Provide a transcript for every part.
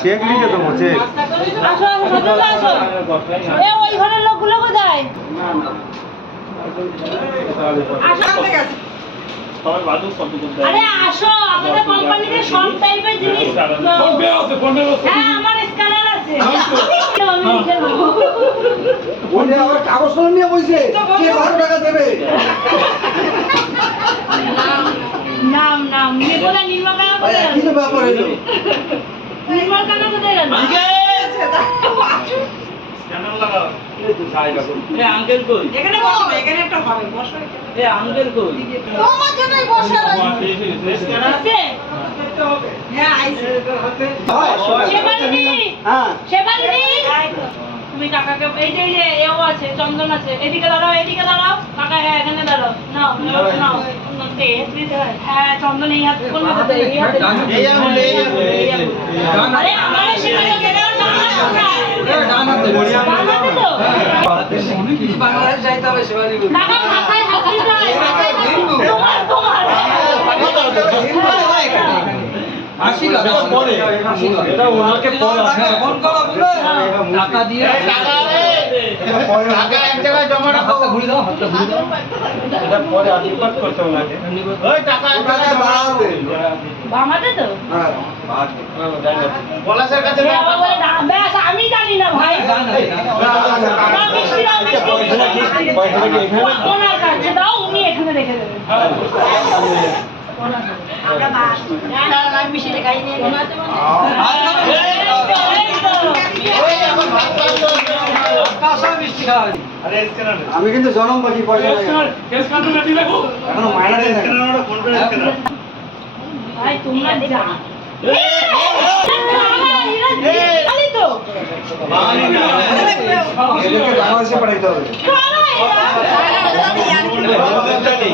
Check লিখে দেবো check. আসো আসো এ ওই ঘরের লোকগুলো কোথায়? আরে আসো, আমাদের কোম্পানিতে সব টাইপের জিনিস। হ্যাঁ আমার স্ক্যানার আছে। ওরে আবার কাগজ কলম নিয়ে বসে কে 12 টাকা দেবে? নাম নাম নির্মলা নির্মল কাকা আরে কোথায়? কি ব্যাপার হলো? নির্মল কাকা কোথায় গেল? স্ক্যানার লাগাও। এই তো জায়গা কই? এ আঙ্কেল কই? এখানে বসো, এখানে একটা হবে, বসো এখানে। এ আঙ্কেল কই? তোমার জন্যই বসা রয়েছে। স্ক্যানার আসছে? হ্যাঁ, আইছে। শেফালি হ্যাঁ শেফালি তুমি কাকাকে এই যে এও আছে, চন্দন আছে, এদিকে দাঁড়াও এদিকে দাঁড়াও কাকা। হ্যাঁ এখানে দাঁড়াও, নাও নাও নাও হ্যাঁ চন্দন এই হাত কোন হাতে? এই হাতে। এই আঙ্কেল আরে আমার শেফালি কেন না ডান হাতে ডান হাতে তো বাংলাদেশ যাইতে হবে শিবানী বলে। কাকা মাথায় হাত দিতে হয়, মাথায় হাত দিতে হয়। তোমার আসি না পরে এটা ওনাকে পরে ফোন করো বলে টাকা দিয়ে টাকা রে টাকা এক জায়গায় জমা রাখো। হাতটা ঘুরে দাও, হাতটা ঘুরে দাও। এটা পরে আশীর্বাদ করতে ওনাকে। ওই টাকা এক জায়গায় জমা রাখো। বাম হাতে তো হ্যাঁ পলাশের কাছে এ আবার বলে ব্যাস আমি জানি না ভাই। ডান হাতে, ডান হাতে। দাও মিষ্টি দাও মিষ্টি। পয়সাটা কি এখানে? ওনার কাছে দাও, উনি এখানে রেখে দেবেন। আমরা বাস না না মিষ্টি খাই নিয়ে ওনাতে ওই এখন ভাত খাওয়া কাঁচা মিষ্টি খাওয়া। আরে স্ক্যানার আমি কিন্তু জনম বাকি পয়সা নাই এখনো মাইনা দেন না। ফোন করে স্ক্যানার ভাই তোমরা যা খালি তো এদেরকে বাংলাদেশে পাঠাইতে হবে।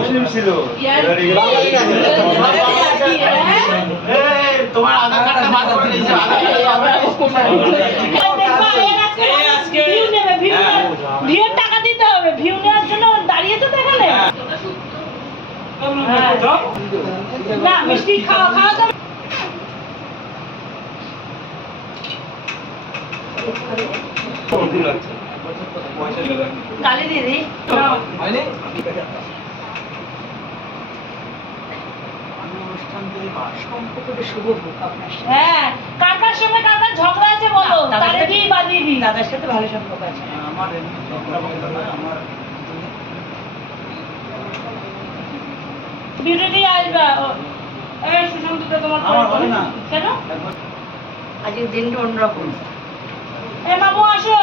মুসলিম ছিল তোমার আধার কার্ডটা বার করে দিয়েছে ভিউর টাকা দিতে হবে, ভিউ নেওয়ার জন্য দাঁড়িয়েছে তো এখানে। না মিষ্টি খাওয়া খাওয়া যাবে। গালি দিদি হয়নি? হ্যাঁ কাকার সঙ্গে কাকার ঝগড়া আছে বলো, তাহলে কি বাদিয়ে দিই। দাদার সাথে ভালো সম্পর্ক আছে। আমার ভিডিও দিয়ে আসবা। এই সুশান্ত তোমার আমার হবে না। কেন? আজকের দিনটা অন্যরকম। এ মামু আসো।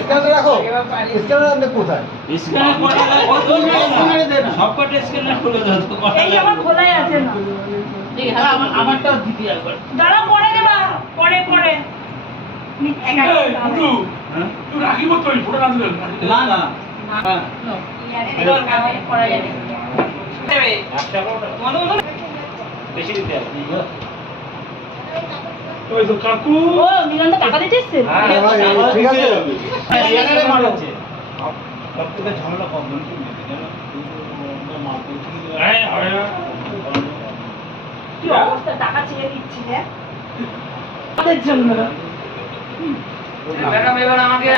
স্ক্যানার রাখো। স্ক্যানার আনতে কোথায়? স্ক্যানার করে স্ক্যানারে দে না সবকটা স্ক্যানার খুলে দাও তো এই আমার খোলাই আছে না। ঠিক আছে আমারটা দিতে একবার দাঁড়াও পরে দেবা, পরে পরে হ্যাঁ না না হ্যাঁ করা যাবে। বেশি দিতে হবে ও মিলনদা টাকা দিতে এসছে? হ্যাঁ ভাই ঠিক আছে। স্ক্যানারে মারছে সব থেকে ঝামেলা কম জানো কি অবস্থা, টাকা চেয়ে দিচ্ছি হ্যাঁ আমাদের জন্য। ম্যাডাম এবার আমাকে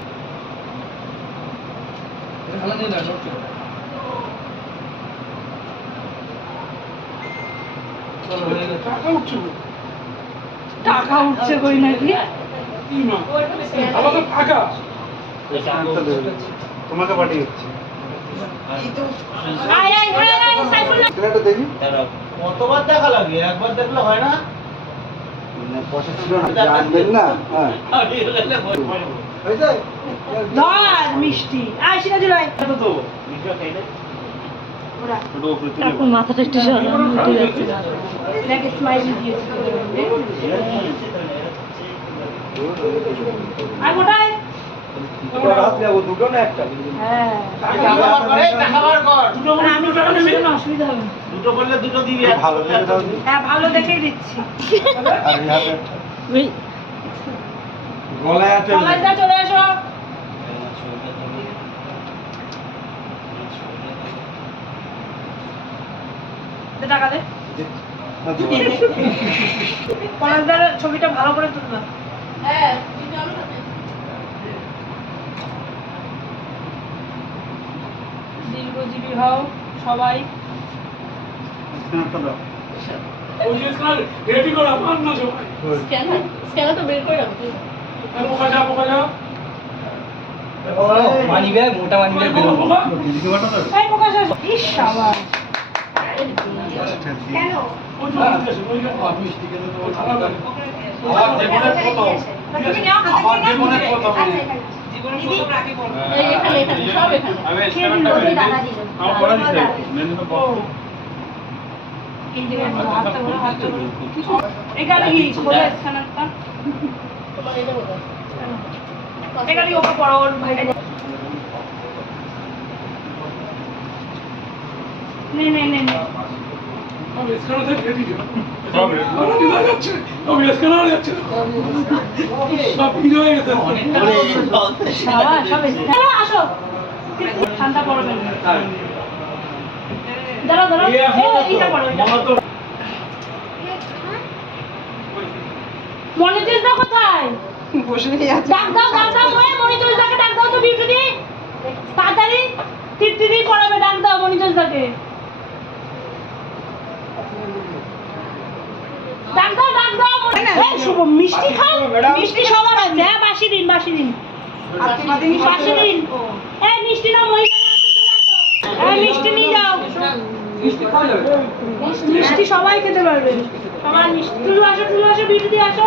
টাকা উঠছে কই নাকি? তোমাকে পাঠিয়ে দিচ্ছি। আয় আয় আয় আয় সাইফুল্লাহ। স্ক্যানারটা দেখি। কতবার দেখা লাগে একবার দেখলে হয় না মানে পয়সা ছিল না জানবেন না। হ্যাঁ হয়েছে? ধর মিষ্টি আয় সিরাজুল আয়। এটা তো ওরা ছোট উপরে তুলে এখন মাথাটা একটু সরানো উঠে যাচ্ছে। এটাকে স্মাইলি দিয়েছে। আর গোটায় রাত যাবো দুটো না একটা? হ্যাঁ টাকা বার কর আমি যখন ছিল না অসুবিধা হবে না। দুটো বললে দুটো দিবি ভালো দেখে দাও দি। হ্যাঁ ভালো দেখেই দিচ্ছি। আর এই হাতে গলায় আছে। সবাই চলে আসো। টাকা দে পলাশদার ছবিটা ভালো করে তুলবা। হ্যাঁ দীর্ঘজীবী হও সবাই। রেডি করা মান না সবাই স্ক্যানার তো বের করে রাখো। মানি ব্যাগ মোটা মানি ব্যাগ বেরো এই প্রকাশ ইস শাবাশ কেন তুমি নাও হাতে নিয়ে জীবনের প্রথম রাখি বল এই এখানে সব এখানে কে দিল ওই দাদা দিল আমার পড়া দিছে মেনু তো বল এই যে হাতটা বড় হাতটা বড় এখানে কি খোলে স্ক্যানারটা তোমার এটা বলো এখানে ওকে পড়া ওর ভাই নে নে নে নে আমি স্ক্যানার থেকে রেডি দিও সব রেডি যাচ্ছে আমি স্ক্যানার যাচ্ছে সব ভিডিও হয়ে গেছে শাবাশ শাবাশ আসো ঠান্ডা পড়বে না দাঁড়াও দাঁড়াও এইটা পড়ো এটা মনিটর দা কোথায় বসেই আছে ডাক দাও মনিটর দাকে ডাক দাও তো বিউটি দি তাড়াতাড়ি টিপটিপি পড়াবে ডাক দাও মনিটর দাকে ডাক দাও এই শুভ মিষ্টি খাও মিষ্টি সবার আছে হ্যাঁ বাসি দিন এই মিষ্টি না মহিলা এই মিষ্টি নিয়ে যাও মিষ্টি সবাই খেতে পারবে সবাই মিষ্টি তুলু আসো বিউটি দি আসো